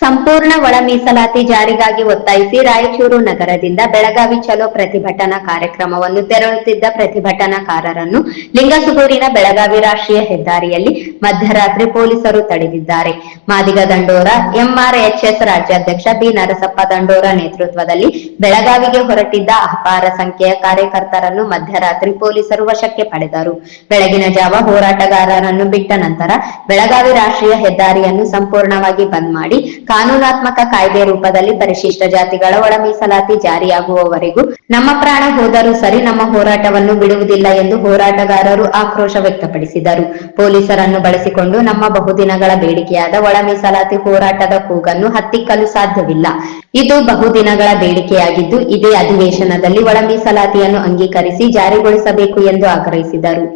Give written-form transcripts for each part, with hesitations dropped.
ಸಂಪೂರ್ಣ ಒಳ ಮೀಸಲಾತಿ ಜಾರಿಗಾಗಿ ಒತ್ತಾಯಿಸಿ ರಾಯಚೂರು ನಗರದಿಂದ ಬೆಳಗಾವಿ ಚಲೋ ಪ್ರತಿಭಟನಾ ಕಾರ್ಯಕ್ರಮವನ್ನು ತೆರಳುತ್ತಿದ್ದ ಪ್ರತಿಭಟನಾಕಾರರನ್ನು ಲಿಂಗಸುಗೂರಿನ ಬೆಳಗಾವಿ ರಾಷ್ಟ್ರೀಯ ಹೆದ್ದಾರಿಯಲ್ಲಿ ಮಧ್ಯರಾತ್ರಿ ಪೊಲೀಸರು ತಡೆದಿದ್ದಾರೆ. ಮಾದಿಗ ದಂಡೋರ ಎಂಆರ್ಎಚ್ಎಸ್ ರಾಜ್ಯಾಧ್ಯಕ್ಷ ಬಿ ನರಸಪ್ಪ ದಂಡೋರ ನೇತೃತ್ವದಲ್ಲಿ ಬೆಳಗಾವಿಗೆ ಹೊರಟಿದ್ದ ಅಪಾರ ಸಂಖ್ಯೆಯ ಕಾರ್ಯಕರ್ತರನ್ನು ಮಧ್ಯರಾತ್ರಿ ಪೊಲೀಸರು ವಶಕ್ಕೆ ಪಡೆದರು. ಬೆಳಗಿನ ಜಾವ ಹೋರಾಟಗಾರರನ್ನು ಬಿಟ್ಟ ನಂತರ ಬೆಳಗಾವಿ ರಾಷ್ಟ್ರೀಯ ಹೆದ್ದಾರಿಯನ್ನು ಸಂಪೂರ್ಣವಾಗಿ ಬಂದ್ ಮಾಡಿ ಕಾನೂನಾತ್ಮಕ ಕಾಯ್ದೆ ರೂಪದಲ್ಲಿ ಪರಿಶಿಷ್ಟ ಜಾತಿಗಳ ಒಳ ಮೀಸಲಾತಿ ಜಾರಿಯಾಗುವವರೆಗೂ ನಮ್ಮ ಪ್ರಾಣ ಹೋದರೂ ಸರಿ ನಮ್ಮ ಹೋರಾಟವನ್ನು ಬಿಡುವುದಿಲ್ಲ ಎಂದು ಹೋರಾಟಗಾರರು ಆಕ್ರೋಶ ವ್ಯಕ್ತಪಡಿಸಿದರು. ಪೊಲೀಸರನ್ನು ಬಳಸಿಕೊಂಡು ನಮ್ಮ ಬಹುದಿನಗಳ ಬೇಡಿಕೆಯಾದ ಒಳ ಮೀಸಲಾತಿ ಹೋರಾಟದ ಕೂಗನ್ನು ಹತ್ತಿಕ್ಕಲು ಸಾಧ್ಯವಿಲ್ಲ. ಇದು ಬಹುದಿನಗಳ ಬೇಡಿಕೆಯಾಗಿದ್ದು ಇದೇ ಅಧಿವೇಶನದಲ್ಲಿ ಒಳ ಮೀಸಲಾತಿಯನ್ನು ಅಂಗೀಕರಿಸಿ ಜಾರಿಗೊಳಿಸಬೇಕು ಎಂದು ಆಗ್ರಹಿಸಿದರು.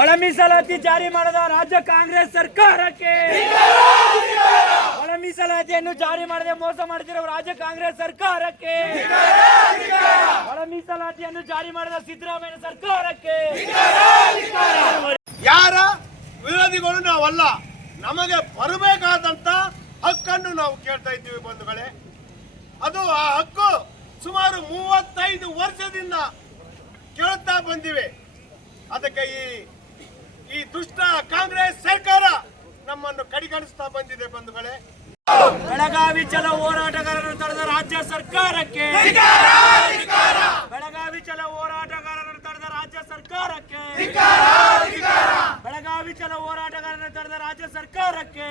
ಒಳ ಮೀಸಲಾತಿ ಜಾರಿ ಮಾಡದ ರಾಜ್ಯ ಕಾಂಗ್ರೆಸ್ ಸರ್ಕಾರಕ್ಕೆ, ಒಳ ಮೀಸಲಾತಿಯನ್ನು ಜಾರಿ ಮಾಡದೆ ಮೋಸ ಮಾಡುತ್ತಿರುವ ರಾಜ್ಯ ಕಾಂಗ್ರೆಸ್ ಸರ್ಕಾರಕ್ಕೆ, ಒಳ ಮೀಸಲಾತಿಯನ್ನು ಜಾರಿ ಮಾಡದ ಸಿದ್ದರಾಮಯ್ಯ ಸರ್ಕಾರಕ್ಕೆ. ಯಾರ ವಿರೋಧಿಗಳು ನಾವಲ್ಲ, ನಮಗೆ ಬರಬೇಕಾದಂತ ಹಕ್ಕನ್ನು ನಾವು ಕೇಳ್ತಾ ಇದ್ದೀವಿ ಬಂಧುಗಳೇ. ಅದು ಆ ಹಕ್ಕು ಸುಮಾರು 35 ವರ್ಷದಿಂದ ಕೇಳುತ್ತಾ ಬಂದಿವೆ. ಅದಕ್ಕೆ ಈ ದುಷ್ಟ ಕಾಂಗ್ರೆಸ್ ಸರ್ಕಾರ ನಮ್ಮನ್ನು ಕಡೆಗಣಿಸ್ತಾ ಬಂದಿದೆ ಬಂಧುಗಳೇ. ಬೆಳಗಾವಿ ಚಲೋ ಹೋರಾಟಗಾರರನ್ನು ತಡೆದ ರಾಜ್ಯ ಸರ್ಕಾರಕ್ಕೆ, ಬೆಳಗಾವಿ ಚಲೋ ಹೋರಾಟಗಾರರನ್ನು ತಡೆದ ರಾಜ್ಯ ಸರ್ಕಾರಕ್ಕೆ, ಬೆಳಗಾವಿ ಚಲೋ ಹೋರಾಟಗಾರರನ್ನು ತಡೆದ ರಾಜ್ಯ ಸರ್ಕಾರಕ್ಕೆ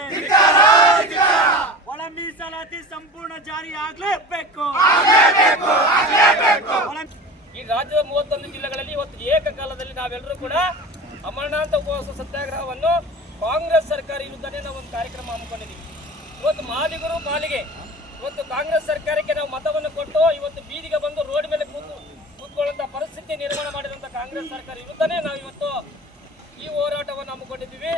ಒಳ ಮೀಸಲಾತಿ ಸಂಪೂರ್ಣ ಜಾರಿ ಆಗಲೇಬೇಕು. ಈ ರಾಜ್ಯದ 31 ಜಿಲ್ಲೆಗಳಲ್ಲಿ ಇವತ್ತು ಏಕಕಾಲದಲ್ಲಿ ನಾವೆಲ್ಲರೂ ಕೂಡ ಅಮರನಾಥ ಉಪವಾಸ ಸತ್ಯಾಗ್ರಹವನ್ನು ಕಾಂಗ್ರೆಸ್ ಸರ್ಕಾರ ವಿರುದ್ಧನೇ ನಾವು ಒಂದು ಕಾರ್ಯಕ್ರಮ ಹಮ್ಮಿಕೊಂಡಿದ್ದೀವಿ. ಇವತ್ತು ಮಾದಿಗರು ಪಾಲಿಗೆ ಇವತ್ತು ಕಾಂಗ್ರೆಸ್ ಸರ್ಕಾರಕ್ಕೆ ನಾವು ಮತವನ್ನು ಕೊಟ್ಟು ಇವತ್ತು ಬೀದಿಗೆ ಬಂದು ರೋಡ್ ಮೇಲೆ ಕೂತ್ಕೊಳ್ಳುವಂತ ಪರಿಸ್ಥಿತಿ ನಿರ್ಮಾಣ ಮಾಡಿರುವಂತ ಕಾಂಗ್ರೆಸ್ ಸರ್ಕಾರ ವಿರುದ್ಧನೇ ನಾವು ಇವತ್ತು ಈ ಹೋರಾಟವನ್ನು ಹಮ್ಮಿಕೊಂಡಿದ್ದೀವಿ.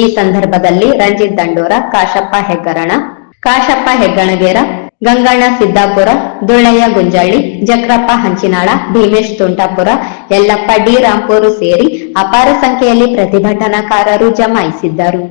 ಈ ಸಂದರ್ಭದಲ್ಲಿ ರಂಜಿತ್ ದಂಡೋರ, ಕಾಶಪ್ಪ ಹೆಗ್ಗರಣ, ಕಾಶಪ್ಪ ಹೆಗ್ಗಣಗೇರ, ಗಂಗಣ್ಣ ಸಿದ್ದಾಪುರ, ದುಳ್ಳಯ್ಯ ಗುಂಜಳ್ಳಿ, ಜಕ್ರಪ್ಪ ಹಂಚಿನಾಳ, ಭೀಮೇಶ್ ತುಂಟಾಪುರ, ಯಲ್ಲಪ್ಪ ಡಿ ರಾಂಪೂರು ಸೇರಿ ಅಪಾರ ಸಂಖ್ಯೆಯಲ್ಲಿ ಪ್ರತಿಭಟನಾಕಾರರು ಜಮಾಯಿಸಿದ್ದರು.